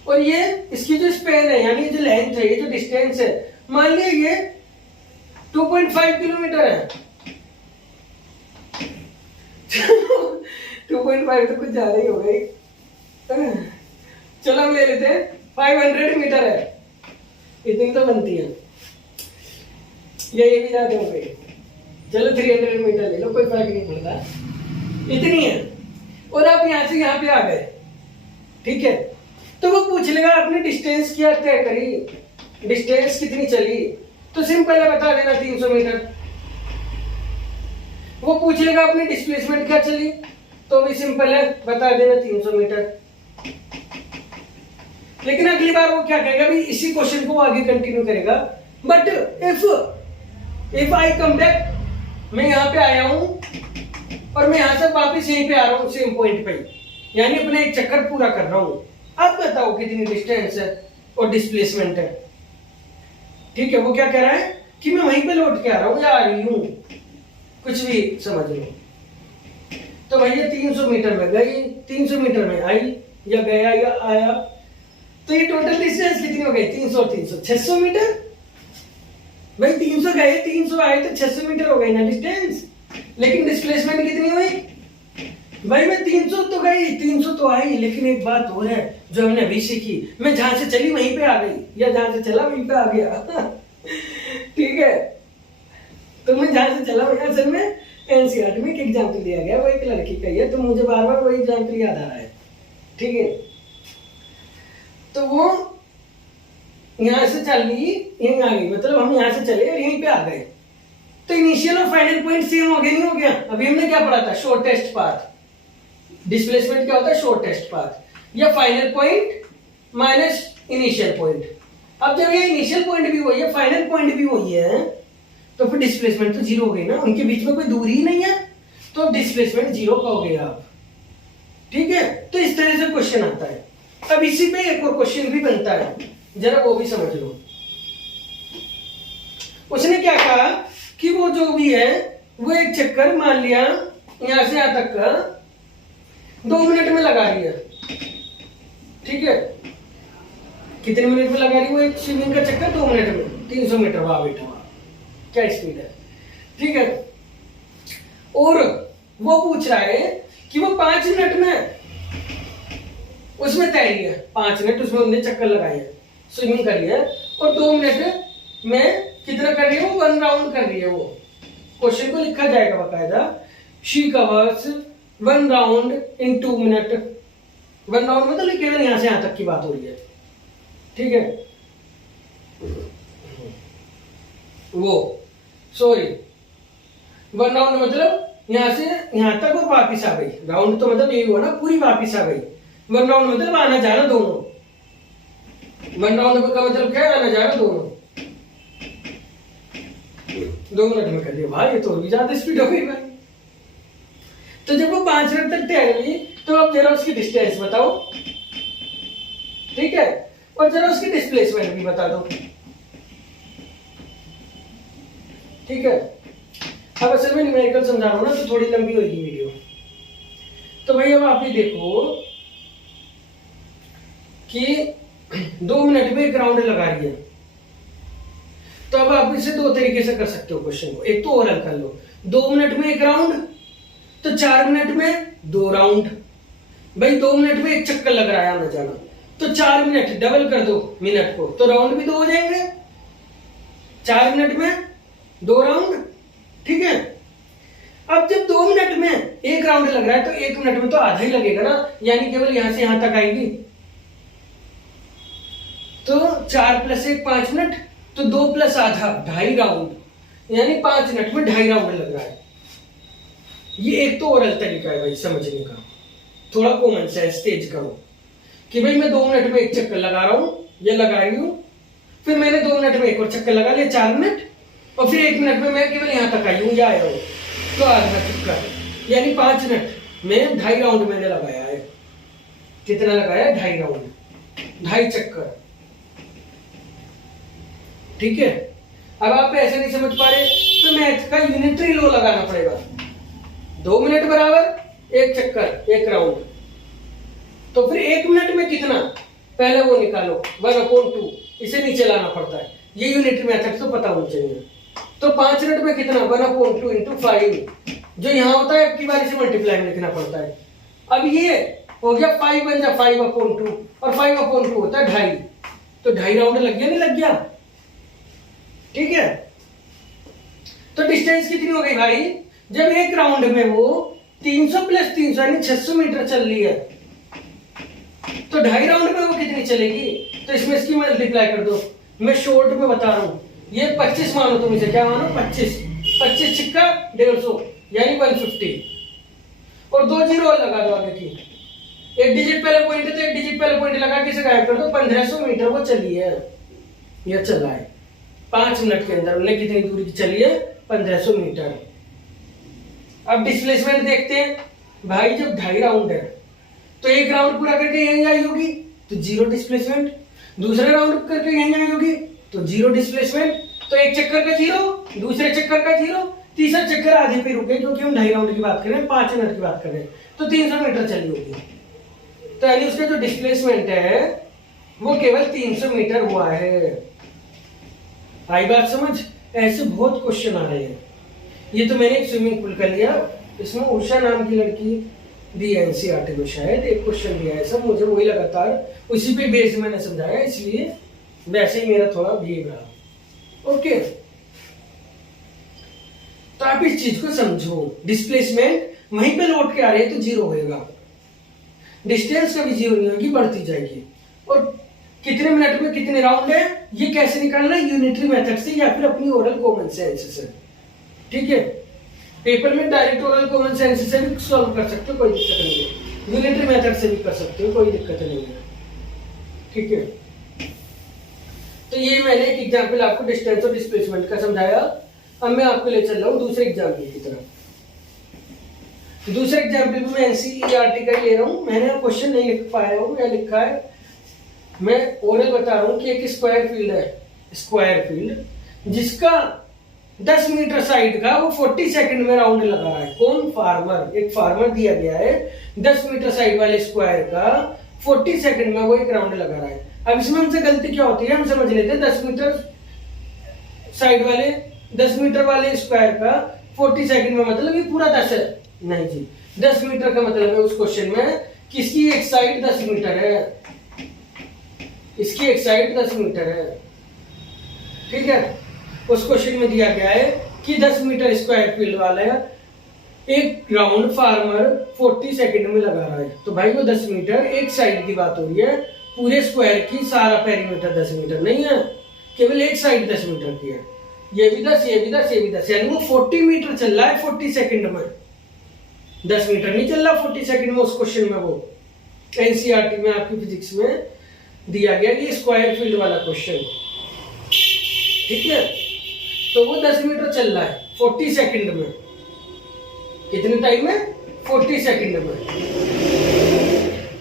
और ये इसकी जो स्पेन है, यानी जो लेंथ है, ये जो डिस्टेंस है, मान लिया ये 2.5 किलोमीटर है। 2.5 तो कुछ ज्यादा ही हो गई। चलो हम ले लेते हैं 500 मीटर है, इतनी तो बनती है, ये भी ज्यादा हो गई। चलो 300 मीटर ले लो, कोई फर्क नहीं पड़ता, इतनी है। और आप यहाँ से यहाँ पे आ गए, ठीक है, तो वो पूछ लेगा आपने डिस्टेंस क्या तय करी, डिस्टेंस कितनी चली, तो सिंपल है बता देना 300 मीटर। वो पूछ लेगा आपने डिस्प्लेसमेंट क्या चली, तो भी सिंपल है बता देना 300 मीटर। लेकिन अगली बार वो क्या कहेगा, भी इसी क्वेश्चन को आगे कंटिन्यू करेगा, but if I come back, मैं यहाँ पे आया हूं और मैं यहां से वापस यहीं पे आ रहा हूं सेम पॉइंट पे, यानी अपना एक चक्कर पूरा कर रहा हूं, अब बताओ कितनी डिस्टेंस है और डिस्प्लेसमेंट है। ठीक है, वो क्या कह रहा है कि मैं वहीं पे लौट के आ रहा हूं या आ रही हूं, कुछ भी समझ लो। तो भैया 300 मीटर में गई, 300 मीटर में आई या गया या आया, तो ये टोटल डिस्टेंस कितनी हो गई, 300 और 300 600 मीटर। भाई 300 गए 300 आए तो 600 मीटर हो गई ना डिस्टेंस। लेकिन डिस्प्लेसमेंट कितनी हुई भाई, मैं 300 तो गई 300 तो आई, लेकिन एक बात और है जो हमने अभी सीखी, मैं जहां से चली वहीं पे आ गई या जहां से चला वहीं पे आ गया। ठीक है, तो मैं जहां से चला वहीं, असल में एनसीईआरटी में एक एग्जाम्पल दिया गया, वो एक लड़की का ही है, तो मुझे बार बार वही एग्जाम्पल याद आ रहा है। ठीक है, तो वो यहां से चल ली यहीं आ गई, मतलब हम यहां से चले और यहीं पे आ गए, तो इनिशियल और फाइनल पॉइंट सेम हो गया, नहीं हो गया? अभी हमने क्या पढ़ा था, शॉर्टेस्ट पाथ। डिस्प्लेसमेंट क्या होता है, शॉर्टेस्ट पाथ, या final point minus initial point. अब जब ये इनिशियल पॉइंट भी वही है, फाइनल पॉइंट भी वही है, तो फिर डिस्प्लेसमेंट तो 0 हो गई ना, उनके बीच में कोई दूरी ही नहीं है, तो डिस्प्लेसमेंट 0 कहोगे आप। ठीक है, तो इस तरह से क्वेश्चन आता है। अब इसी पे एक और क्वेश्चन भी बनता है, जरा वो भी समझ लो। उसने क्या कहा कि वो जो भी है वो एक चक्कर मान लिया यहां से यहां तक का 2 मिनट में लगा रही है। ठीक है, कितने मिनट में लगा रही है वो एक स्विमिंग का चक्कर, 2 मिनट में 300 मीटर, वाह बेटा वाह, क्या स्पीड है। ठीक है, और वो पूछ रहा है कि वो 5 मिनट में उसमें तैरी है, 5 मिनट उसमें उन्होंने चक्कर लगाए हैं, स्विमिंग कर रही है, और 2 मिनट में कितना कर रही है वो, 1 राउंड कर रही है। वो क्वेश्चन को लिखा जाएगा बाकायदा, she covers 1 round in 2 minute. 1 round में तो केवल यहां से यहां तक की बात हो रही है। ठीक है, वो सॉरी 1 राउंड मतलब यहां से यहां तक और वापिस आ गई, राउंड तो मतलब यही हुआ ना, पूरी वापिस आ गई। 1 राउंड मतलब आना जाना दोनों, 1 राउंड का मतलब क्या है, आना जाना दोनों। 2 मिनट में कर दिया भाई, ये तो भी ज्यादा स्पीड हो गई भाई। तो जब वो 5 मिनट तक तैर ली, तो अब जरा उसकी डिस्टेंस बताओ। ठीक है, और जरा उसकी डिस्प्लेसमेंट भी बता दो। ठीक है। अब असल में न्यूमेरिकल समझा रहा हूँ ना तो थोड़ी लंबी होगी वीडियो। तो भाई अब आप ये देखो कि 2 मिनट में एक राउंड लगा रही है, तो अब आप इसे दो तरीके से कर सकते हो क्वेश्चन को। एक तो और हल कर लो, 2 मिनट में एक राउंड तो 4 मिनट में 2 राउंड। भाई 2 मिनट में एक चक्कर लग रहा है आना जाना, तो 4 मिनट डबल कर दो मिनट को, तो राउंड भी 2 हो जाएंगे। 4 मिनट में 2 राउंड, ठीक है। अब जब 2 मिनट में एक राउंड लग रहा है तो 1 मिनट में तो आधा ही लगेगा ना, यानी केवल यहां से यहां तक आएगी। तो 4 + 1 5 मिनट, तो 2 + आधा 2.5 राउंड, यानी 5 मिनट में 2.5 राउंड लग रहा है। ये एक तो ओरल तरीका है भाई समझने का, थोड़ा कॉमन सेंस तेज करो कि भाई मैं 2 मिनट में एक चक्कर लगा रहा हूं या लगा रही हूं, फिर मैंने 2 मिनट में एक और चक्कर लगा लिया 4 मिनट, और फिर 1 मिनट में मैं केवल यहां तक आई हूं या आया हूं, तो आधा चक्कर यानी 5 मिनट में 2.5 राउंड मैंने लगाया है। कितना लगाया? 2.5 राउंड, 2.5 चक्कर, ठीक है। अब आप ऐसे नहीं समझ पा रहे तो मैथ का यूनिटरी लॉ लगाना पड़ेगा। 2 मिनट बराबर 1 चक्कर 1 राउंड, तो फिर 1 मिनट में कितना, पहले वो निकालो 1/2, इसे नीचे लाना पड़ता है, ये यूनिटरी मेथड तो पता होना चाहिए। तो 5 मिनट में कितना, 1/2 × 5, जो यहां होता है आपकी बारी से मल्टीप्लाई में लिखना पड़ता है। अब ये हो गया 5 बन जा 5/2, और 5/2 होता है 2.5, तो 2.5 राउंड लग गया नहीं लग गया, ठीक है। तो डिस्टेंस कितनी हो गई भाई, जब एक राउंड में वो 300 + 300 यानी 600 मीटर चल रही है, तो 2.5 राउंड में वो कितनी चलेगी, तो इसमें इसकी मल्टीप्लाई कर दो। मैं शॉर्ट में बता रहा हूं, ये 25 मानो, तुम इसे क्या मानो 25, 25 छिक्का 150 यानी 150, और 2 जीरो और लगा दो आगे की, एक डिजिट पहले पॉइंट है तो एक डिजिट पहले पॉइंट लगा के इसे गायब कर दो। 1500 मीटर वो चली है, ये चला है 5 मिनट के अंदर, उन्हें कितनी दूरी की चली है, 1500 मीटर। अब डिस्प्लेसमेंट देखते हैं भाई, जब 2.5 राउंड है तो एक राउंड पूरा करके यहीं आई होगी तो 0 डिस्प्लेसमेंट, दूसरा राउंड करके यहीं आई होगी तो 0 डिस्प्लेसमेंट, तो एक चक्कर का 0, दूसरे चक्कर का 0, तीसरा चक्कर आधे पे रुके, क्योंकि हम 2.5 राउंड की बात कर रहे हैं, 5 मिनट की बात कर रहे हैं, तो 300 मीटर चली होगी। तो यानी उसका जो डिस्प्लेसमेंट है वो केवल 300 मीटर हुआ है। आई बात समझ? ऐसे बहुत क्वेश्चन आ रहे हैं। ये तो मैंने एक स्विमिंग पूल का लिया, इसमें उषा नाम की लड़की दी एनसीईआरटी में शायद एक क्वेश्चन दिया है, सब मुझे वही लगातार उसी पे बेस मैंने समझाया, इसलिए वैसे ही मेरा थोड़ा बिहेव रहा। ओके, तो आप इस चीज को समझो, डिस्प्लेसमेंट वहीं पे लौट के आ रहे हैं तो 0 होगा, डिस्टेंस कभी 0 नहीं होगी, बढ़ती जाएगी। और कितने मिनट में कितने राउंड है ये कैसे निकालना है, यूनिटरी मेथड से या फिर अपनी ओरल कॉमन सेंस से, ठीक है। पेपर में डायरेक्ट ओरल कॉमन सेंस से भी सॉल्व कर सकते हो, कोई दिक्कत नहीं है, यूनिटरी मेथड से भी कर सकते हो, कोई दिक्कत नहीं है, ठीक है। तो ये मैंने एक एग्जांपल आपको डिस्टेंस और डिस्प्लेसमेंट का समझाया। अब मैं आपको ले चल रहा हूँ दूसरे एग्जाम्पल की तरफ। दूसरे एग्जाम्पल में मैं एनसीईआरटी का ले रहा हूँ, मैंने क्वेश्चन नहीं लिख पाया हूँ, या लिखा है, मैं ओरल बता रहा हूँ कि एक स्क्वायर फील्ड है, स्क्वायर फील्ड जिसका 10 मीटर साइड का वो 40 सेकंड में राउंड लगा रहा है। कौन? फार्मर। एक फार्मर दिया गया है, 10 मीटर साइड वाले स्क्वायर का 40 सेकंड में वो एक राउंड लगा रहा है। अब इसमें हमसे गलती क्या होती है, हम समझ लेते हैं 10 मीटर साइड वाले 10 मीटर वाले स्क्वायर का 40 सेकंड में मतलब ये पूरा 10 है, नहीं जी, 10 मीटर का मतलब है उस क्वेश्चन में किसकी एक साइड 10 मीटर है, इसकी एक साइड 10 मीटर है, ठीक है। उस क्वेश्चन में दिया गया है कि 10 मीटर स्क्वायर फील्ड वाला एक राउंड फार्मर 40 सेकंड में लगा रहा है। तो भाई वो 10 मीटर एक साइड की बात हो रही है, पूरे स्क्वायर की सारा पेरीमीटर 10 मीटर नहीं है, केवल एक साइड 10 मीटर की है। ये भी 10, ये भी 10, ये भी 10, यानी वो 40 मीटर चल रहा है 40 सेकंड में, 10 मीटर नहीं चल रहा 40 सेकंड में। उस क्वेश्चन में वो एनसीईआरटी में आपकी फिजिक्स में दिया गया ये स्क्वायर फील्ड वाला क्वेश्चन, ठीक है। तो वो 10 मीटर चल रहा है 40 सेकंड में, कितने टाइम में? 40 सेकंड में।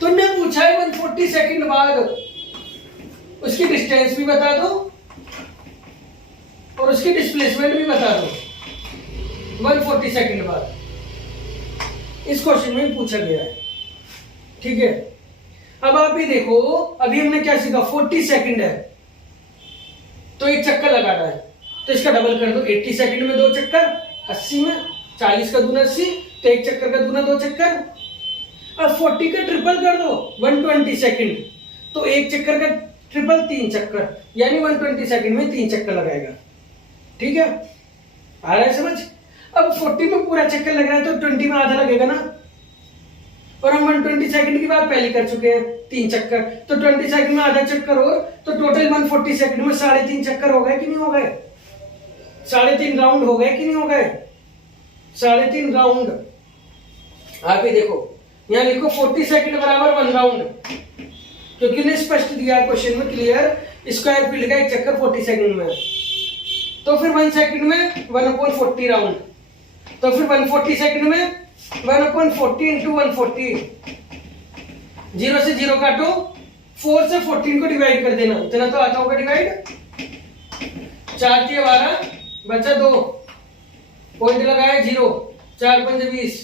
तुमने पूछा है 140 सेकंड बाद उसकी डिस्टेंस भी बता दो, और उसकी डिस्प्लेसमेंट भी बता दो 140 सेकंड बाद। इस क्वेश्चन में पूछा गया है, ठीक है। अब आप भी देखो, अभी हमने क्या सीखा, 40 सेकंड है तो एक चक्कर लगाना है, तो इसका डबल कर दो, 80 सेकंड में 2 चक्कर, 80 में 40 का दूना 80, तो एक चक्कर का दूना 2 चक्कर। अब 40 का ट्रिपल कर दो 120 सेकंड, तो एक चक्कर का ट्रिपल 3 चक्कर, यानी 120 सेकंड में 3 चक्कर लगाएगा, ठीक है। आ रहा है समझ। अब 40 में पूरा चक्कर लग रहा है तो 20 में आधा लगेगा ना, और हम 120 सेकंड की बात पहले कर चुके हैं 3 चक्कर, तो 20 सेकंड में आधा चक्कर और, तो टोटल 140 सेकंड में 3.5 चक्कर हो गए कि नहीं हो गए, 3.5 राउंड हो गए कि नहीं हो गए, 3.5 राउंड। आप ही देखो यहाँ लिखो 40 सेकंड बराबर 1 राउंड, क्योंकि ने स्पष्ट दिया है क्वेश्चन में क्लियर, स्क्वायर फील्ड का एक चक्कर 40 सेकंड में, तो फिर 1 सेकंड में 1/40 राउंड, तो फिर 140 सेकंड में 1/40 इंटू 140, 0 से 0 काटो, 4 से 14 को डिवाइड कर देना, इतना तो आता होगा डिवाइड, 4 के 12 बचा 2, पॉइंट लगाया 0, 4 5 20,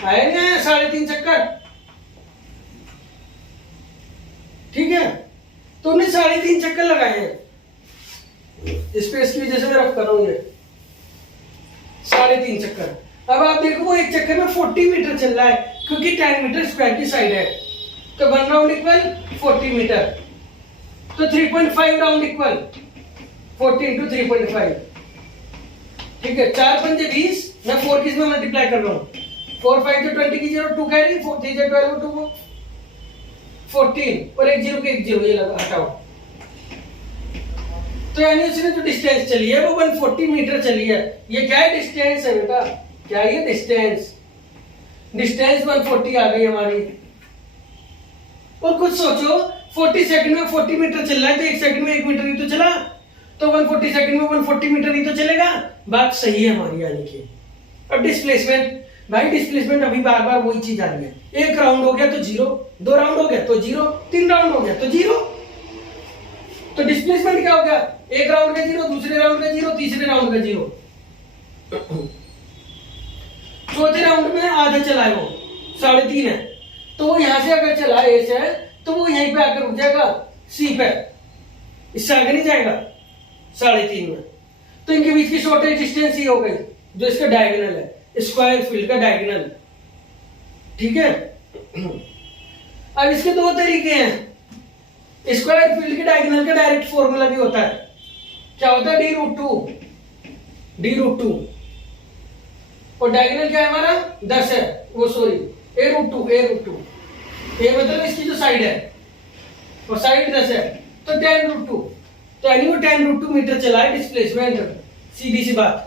आया नहीं 3.5 चक्कर, ठीक है। तो उन्हें 3.5 चक्कर लगाए हैं, स्पेस की वजह से मैं रफ कर रहा हूं ये 3.5 चक्कर। अब आप देखो वो एक चक्कर में 40 मीटर चल रहा है, क्योंकि 10 मीटर स्क्वायर की साइड है, तो 1 राउंड इक्वल 40 मीटर, तो 3.5 राउंड इक्वल 40 इंटू 3.5, ठीक है। 4 5 20, मैं 4 किस में मल्टीप्लाई कर रहा हूँ, 4 5 तो 20 की 0, 2 कैरी, 4 3 12 2 14, और एक 0 के एक 0, ये लगा हटाओ, तो यानी उसने जो डिस्टेंस चली है वो 140 मीटर चली है। ये क्या है, डिस्टेंस है बेटा, क्या ये डिस्टेंस, डिस्टेंस 140 आ गई हमारी। और कुछ सोचो, 40 सेकंड में 40 मीटर चल रहा है, तो 1 सेकंड में 1 मीटर ही तो चला, तो 140 सेकंड में 140 मीटर ही तो चलेगा, बात सही है हमारी यानी कि। अब डिस्प्लेसमेंट, भाई डिस्प्लेसमेंट अभी बार बार वही चीज आ रही है, 1 राउंड हो गया तो 0, 2 राउंड हो गया तो 0, 3 राउंड हो गया तो 0, तो डिस्प्लेसमेंट क्या हो गया, 1 राउंड का 0, दूसरे राउंड का 0, तीसरे राउंड का 0, चौथे राउंड में आधा चला है वो 3.5 है, तो वो यहां से अगर चला ए से तो वो यहीं पे आकर रुक जाएगा सी पे, इससे आगे नहीं जाएगा 3.5 में, तो इनके बीच की शॉर्टेज डिस्टेंस ही हो गई, जो इसका डायगोनल है, स्क्वायर फील्ड का डायगोनल, ठीक है। अब इसके 2 तरीके हैं, स्क्वायर फील्ड के डायगोनल का डायरेक्ट फॉर्मूला भी होता है, क्या होता है, d√2, और डायगोनल क्या है हमारा 10 है, वो सॉरी a√2, ए मतलब इसकी जो साइड है, और साइड 10 है, तो 10√2, तो यानी वो 10√2 मीटर चला है डिस्प्लेसमेंट, सीधी सी बात।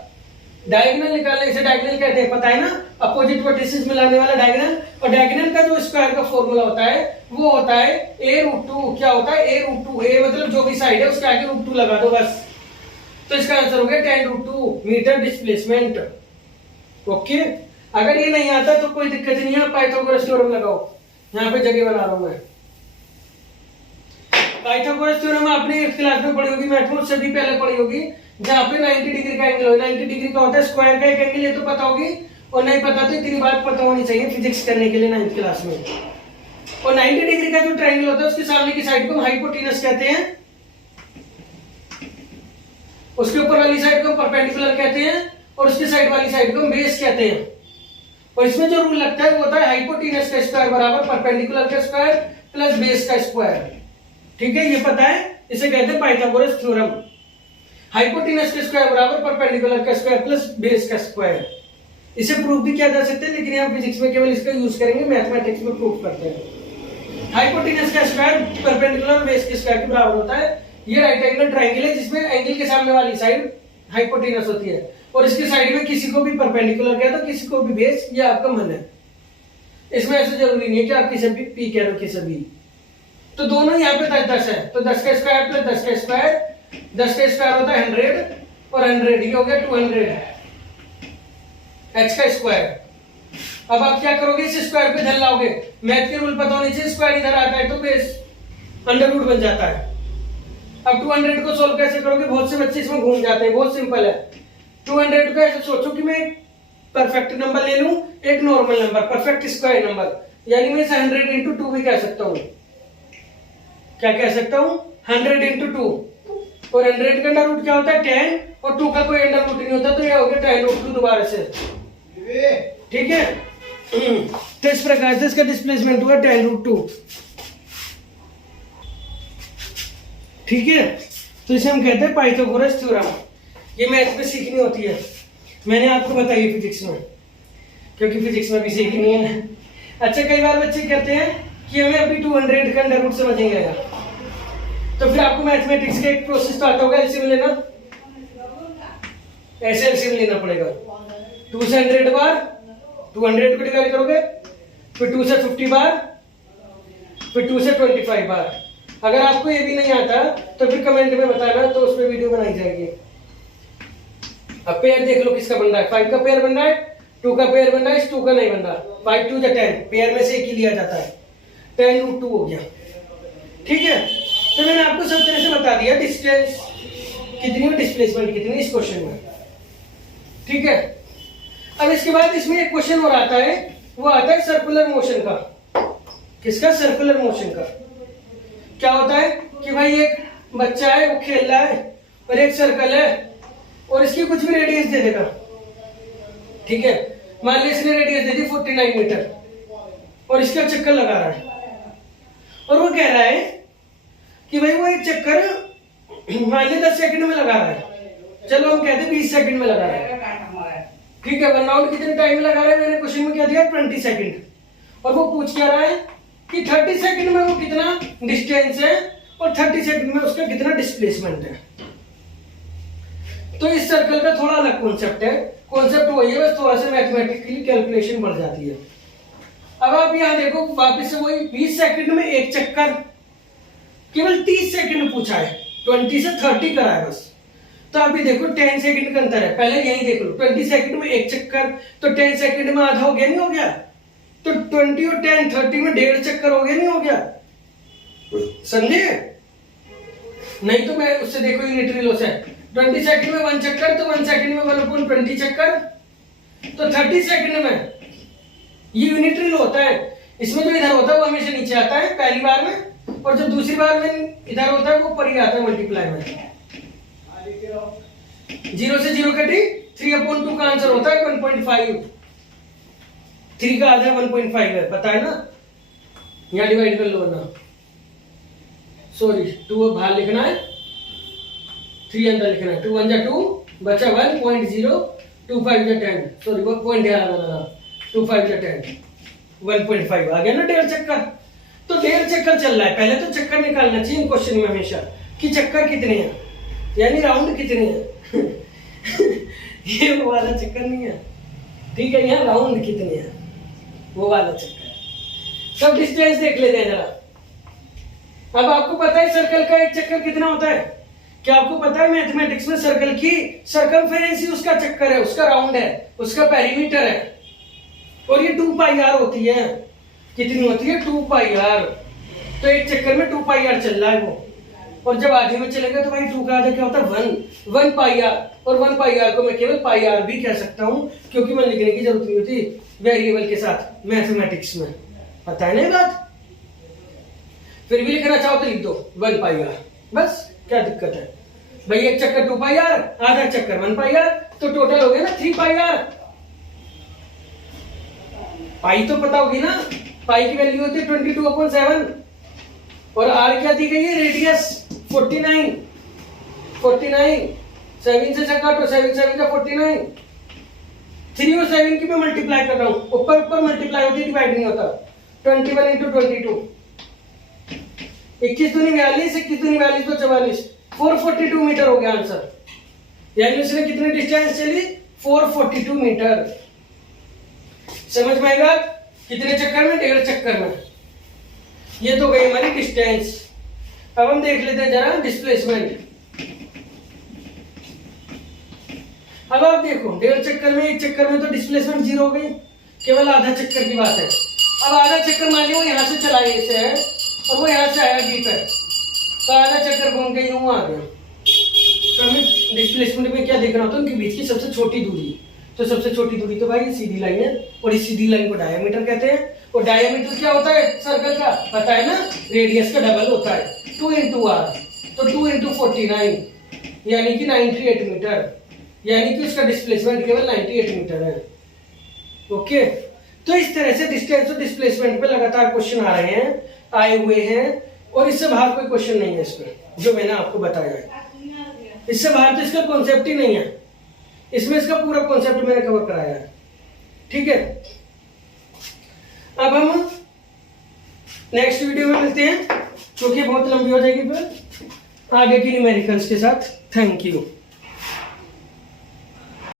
डायगोनल निकालने, इसे डायगोनल कहते हैं, पता है ना, अपोजिट वर्टिसेस मिलाने वाला डायगोनल, और डायगोनल का जो स्क्वायर का फॉर्मूला होता है वो होता है a√2, क्या होता है a√2, a मतलब जो भी साइड है उसके आगे √2 लगा दो बस, तो इसका आंसर हो गया 10√2 मीटर डिस्प्लेसमेंट, ओके। अगर ये नहीं आता तो कोई दिक्कत नहीं है, पाइथागोरस थ्योरम लगाओ, यहाँ पे जगह बना रहा हूं मैं। पाइथागोरस थ्योरम आपने इस क्लास में पढ़ी होगी, मैथमेटिक्स से भी पहले पढ़ी होगी, जहाँ पे 90 डिग्री का एंगल हो, 90 डिग्री का होता है स्क्वायर का एक एंगल, ये तो पता होगी, और नहीं पता तो इतनी बात पता होनी चाहिए फिजिक्स करने के लिए 9th क्लास में। और 90 डिग्री का जो ट्रायंगल होता है उसके सामने की साइड को हाइपोटेनस कहते हैं, उसके ऊपर वाली साइड को परपेंडिकुलर कहते हैं, और उसके साइड वाली साइड को बेस कहते हैं। और इसमें जो रूल लगता है वो होता है हाइपोटेनस का स्क्वायर बराबर परपेंडिकुलर का स्क्वायर प्लस बेस का स्क्वायर, ठीक है, ये पता है, इसे कहते हैं पाइथागोरस थ्योरम। हाइपोटेनस का स्क्वायर बराबर परपेंडिकुलर का स्क्वायर प्लस बेस का स्क्वायर, इसे प्रूव भी किया जा सकता है, लेकिन हम फिजिक्स में केवल इसका यूज करेंगे, मैथमेटिक्स में प्रूव करते हैं। हाइपोटेनस का स्क्वायर परपेंडिकुलर बेस के स्क्वायर के बराबर होता है। ये राइट एंगल ट्रायंगल है जिसमें एंगल के सामने वाली साइड हाइपोटेनस होती है, और इसके साइड में किसी को भी परपेंडिकुलर कह दो, किसी को भी बेस, ये आपका मन है, इसमें ऐसा जरूरी नहीं है कि आप किसी भी पी कह दो, किसी भी, तो दोनों यहाँ पे 10 है, तो 10 का स्क्वायर प्लस 10 का स्क्वायर, 10 का स्क्वायर होता है 100, और 100 ये हो गया 200 h का स्क्वायर। अब आप क्या करोगे, इस स्क्वायर पे धन लाओगे, मैथ के रूल पता होने चाहिए, स्क्वायर इधर आता है तो बेस अंडर रूट बन जाता है, अब 200 को सोल्व कैसे करोगे, बहुत से बच्चे इसमें घूम जाते हैं, बहुत सिंपल है। 200 को ऐसे सोचो कि मैं एक परफेक्ट नंबर ले लूं, एक normal number, perfect square number, यानी मैं इसे 100 इंटू 2 भी कह सकता हूं। क्या कह सकता हूं? 100 इंटू 2। और 100 का अंडर रूट क्या होता है? 10, और 2 का कोई अंडर रूट नहीं होता, तो यह हो गया 10 रूट 2 दोबारा से। ठीक है, तो इस प्रकार से इसका डिस्प्लेसमेंट हुआ 10 रूट 2। ठीक है, तो इसे हम कहते हैं पाइथागोरस थ्योरम। ये मैथ में सीखनी होती है, मैंने आपको बताई फिजिक्स में, क्योंकि फिजिक्स में भी सीखनी है। अच्छा, कई बार बच्चे कहते हैं कि हमें अभी 200 का अंडर रूट समझ नहीं आएगा, तो फिर आपको मैथमेटिक्स का एक प्रोसेस तो आता होगा, एलसीएम लेना। ऐसे एलसीएम लेना पड़ेगा। 2 से 100 बार 200 को डिवाइड करोगे, फिर 2 से 50 बार, फिर 2 से 25 बार। अगर आपको ये भी नहीं आता तो फिर कमेंट में बताना, तो उस पर वीडियो बनाई जाएगी। अब पेयर देख लो किसका बन रहा है। 5 का पेयर बन रहा है, 2 का पेयर बन रहा है, 2 का नहीं बन रहा। 5 2 10, पेयर में से एक ही लिया जाता है, 10 रूट 2 हो गया। ठीक है, तो मैंने आपको सब तरह से बता दिया डिस्टेंस कितनी और डिस्प्लेसमेंट कितनी इस क्वेश्चन में। ठीक है, अब इसके बाद इसमें एक क्वेश्चन और आता है, वो आता है सर्कुलर मोशन का। किसका? सर्कुलर मोशन का। क्या होता है कि भाई एक बच्चा है, वो खेल रहा है और एक सर्कल है और इसकी कुछ भी रेडियस दे देगा। ठीक है, मान लीजिए इसने रेडियस दे दी 49 मीटर और इसका चक्कर लगा रहा है, और वो कह रहा है कि भाई वो एक चक्कर मान लीजिए 10 सेकंड में लगा रहा है, चलो हम कहते हैं 20 सेकंड में लगा रहा है। ठीक है, 1 राउंड कितने टाइम में लगा रहा है? मैंने क्वेश्चन में क्या दिया? 20 सेकंड। और वो पूछ क्या रहा है कि 30 सेकंड में वो कितना डिस्टेंस है और 30 सेकंड में उसका कितना डिस्प्लेसमेंट है। तो इस सर्कल का थोड़ा अलग कॉन्सेप्ट है, कॉन्सेप्ट वही है, बस थोड़ा सा मैथमेटिकली कैलकुलेशन बढ़ जाती है। अब आप यहां देखो, वापस से वही 20 सेकंड में एक चक्कर, केवल 30 सेकंड पूछा है, 20 से 30 करा है बस। तो आप ये देखो 10 सेकंड का अंतर है, पहले यही देख लो, 20 सेकंड में एक चक्कर, तो 10 सेकंड में आधा हो गया, नहीं हो गया? तो 20 और 10 30 में 1.5 चक्कर हो गया, नहीं हो गया? समझे? नहीं तो मैं उससे देखो यूनिटरी लॉस है, 20 सेकंड में 1 चक्कर, तो 1 सेकंड में 1/20 चक्कर, तो 30 सेकंड में ये यूनिटरी लॉ होता है। इसमें जो इधर होता है वो हमेशा नीचे आता है पहली बार में, और जो दूसरी बार में इधर होता है वो ऊपर ही आता है मल्टीप्लाई में। 0 से 0 कटी, 3/2 का आंसर होता है 1.5। 3 का आधा 1.5 है, पता है ना? यहां डिवाइड कर लो ना, सॉरी 2 बाहर लिखना है, 3 अंदर लिखना है। 2 1 जा 2, बचा 1.0, 2 5 जा 10, सॉरी वो पॉइंट याद आना, 2 5 जा 10, 1.5 आ गया ना 1.5 चक्कर। तो 1.5 चक्कर चल रहा है, पहले तो चक्कर निकालना चाहिए क्वेश्चन में हमेशा कि चक्कर कितने हैं, यानी राउंड कितने हैं। ये वो वाला चक्कर नहीं है, ठीक है, यहाँ राउंड कितने हैं वो वाला चक्कर है। सब डिस्टेंस देख लेते हैं जरा। अब आपको पता है सर्कल का एक चक्कर कितना होता है? क्या आपको पता है मैथमेटिक्स में सर्कल की सर्कमफेरेंस ही उसका चक्कर है, उसका राउंड है, उसका पेरीमीटर है, और ये 2 पाई आर होती है। कितनी होती है? 2 पाई आर। तो एक चक्कर में 2 पाई आर चल रहा है वो, और जब आधे में चलेगा तो भाई 2 का आधा क्या होता है? 1 पाई आर। और 1 पाई आर को मैं केवल पाई आर भी कह सकता हूं, क्योंकि मैं लिखने की जरूरत नहीं होती वेरिएबल के साथ मैथमेटिक्स में, पता है ना बात? फिर भी लिखना चाहो तो लिख दो 1 पाई आर, बस क्या दिक्कत है भाई? एक चक्कर 2 पाई आर, आधा चक्कर 1 पाई आर, तो टोटल हो गया ना 3 पाई आर। पाई तो पता होगी ना, पाई की वैल्यू होती है 22/7, और आर क्या दी गई है? रेडियस 49, 7 से काटो, 7 7 का 49, 3 और 7 की मैं मल्टीप्लाई कर रहा हूं, ऊपर मल्टीप्लाई होती है, डिवाइड नहीं होता। 21 इंटू 22, 21 दूनी 42, 21 दूनी 42 तो 44, 442 मीटर हो गया आंसर। यानी उसने कितनी डिस्टेंस चली? 442 मीटर। समझ में आएगा? कितने चक्कर में? 1.5 चक्कर में। ये तो गई हमारी डिस्टेंस। अब हम देख लेते हैं जरा डिस्प्लेसमेंट। अब आप देखो 1.5 चक्कर में, एक चक्कर में तो डिस्प्लेसमेंट 0 हो गई, केवल आधा चक्कर की बात है। अब आधा चक्कर मान लो यहां से चला, ऐसे है, और वो यहां से आया बी पे, तो आधा चक्कर घूम के यूं आ गया। तो हमें डिस्प्लेसमेंट में क्या देखना होता है, उनके बीच की सबसे छोटी दूरी। तो सबसे छोटी दूरी तो भाई सीधी लाइन है, और इस सीधी लाइन को डायमीटर कहते हैं। और डायमीटर क्या होता है सर्कल का, पता है ना, रेडियस का डबल होता है, 2 × r। तो 2 × 49 यानी कि 98 मीटर, यानी कि उसका डिस्प्लेसमेंट केवल 98 मीटर है। ओके, तो इस तरह से डिस्टेंस और डिस्प्लेसमेंट पे लगातार क्वेश्चन आ रहे हैं, आए हुए हैं, और इससे बाहर कोई क्वेश्चन नहीं है इसमें जो मैंने आपको बताया है। इससे बाहर तो इसका कॉन्सेप्ट ही नहीं है, इसमें इसका पूरा कॉन्सेप्ट मैंने कवर कराया है। ठीक है, अब हम नेक्स्ट वीडियो में मिलते हैं, क्योंकि बहुत लंबी हो जाएगी फिर आगे की न्यूमेरिकल्स के साथ। Thank you.